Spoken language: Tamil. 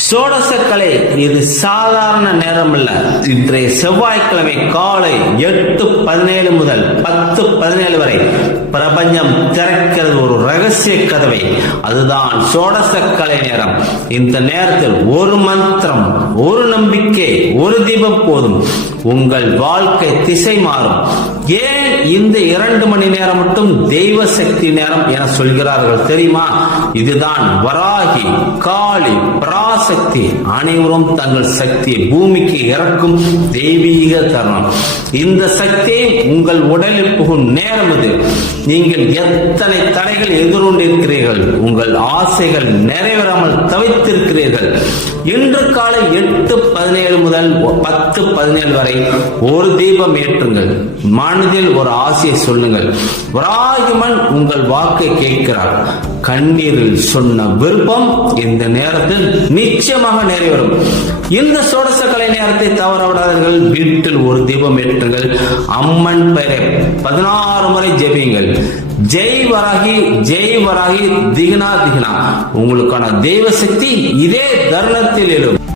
சோடசக்கலை இது சாதாரண நேரம் அல்ல இன்றைய செவ்வாய்க்கிழமை காலை எட்டு பதினேழு முதல் பத்து பதினேழு வரை பிரபஞ்சம் திறக்க ரகசிய கதவை. அதுதான் சோடசக்கலை நேரம். இந்த நேரத்தில் ஒரு மந்திரம் ஒரு நம்பிக்கை ஒரு தீபம் போதும். உங்கள் வாழ்க்கை திசை மாறும். ஏன் இந்த இரண்டு மணி நேரம் மட்டும் தெய்வ சக்தி நேரம் என சொல்கிறார்கள் தெரியுமா? இதுதான் வராகி காளி பராசக்தி. அனைவரும் தங்கள் சக்தியை பூமிக்கு இறக்கும் தெய்வீக தருணம். இந்த சக்தியை உங்கள் உடலில் புகும் நேரம் இது. நீங்கள் எத்தனை தடைகள் எதிர்கொண்டிருக்கிறீர்கள் உங்கள் ஆசைகள் நிறைவேறாமல் தவித்திருக்கிறீர்கள். இன்று காலை எட்டு பதினேழு முதல் பத்து பதினேழு வரை ஒரு தீபம் ஏற்றுங்கள். மனதில் ஒரு ஆசையை சொல்லுங்கள். வராகிமன் உங்கள் வாக்கை கேட்கிறார். கண்ணீரில் சொன்ன விருப்பம் இந்த நேரத்தில் நிச்சயமாக நிறைவேறும். இந்த சோடச கலை நேரத்தை தவற விடாதீர்கள் வீட்டில் ஒரு தீபம் ஏற்றுங்கள். அம்மன் பெயரை பதினாறு முறை ஜெபியுங்கள். ஜெய் வராகி ஜெய் வராகி திகனா திகனா. உங்களுக்கான தெய்வ சக்தி இதே தருணத்தில் எழும்.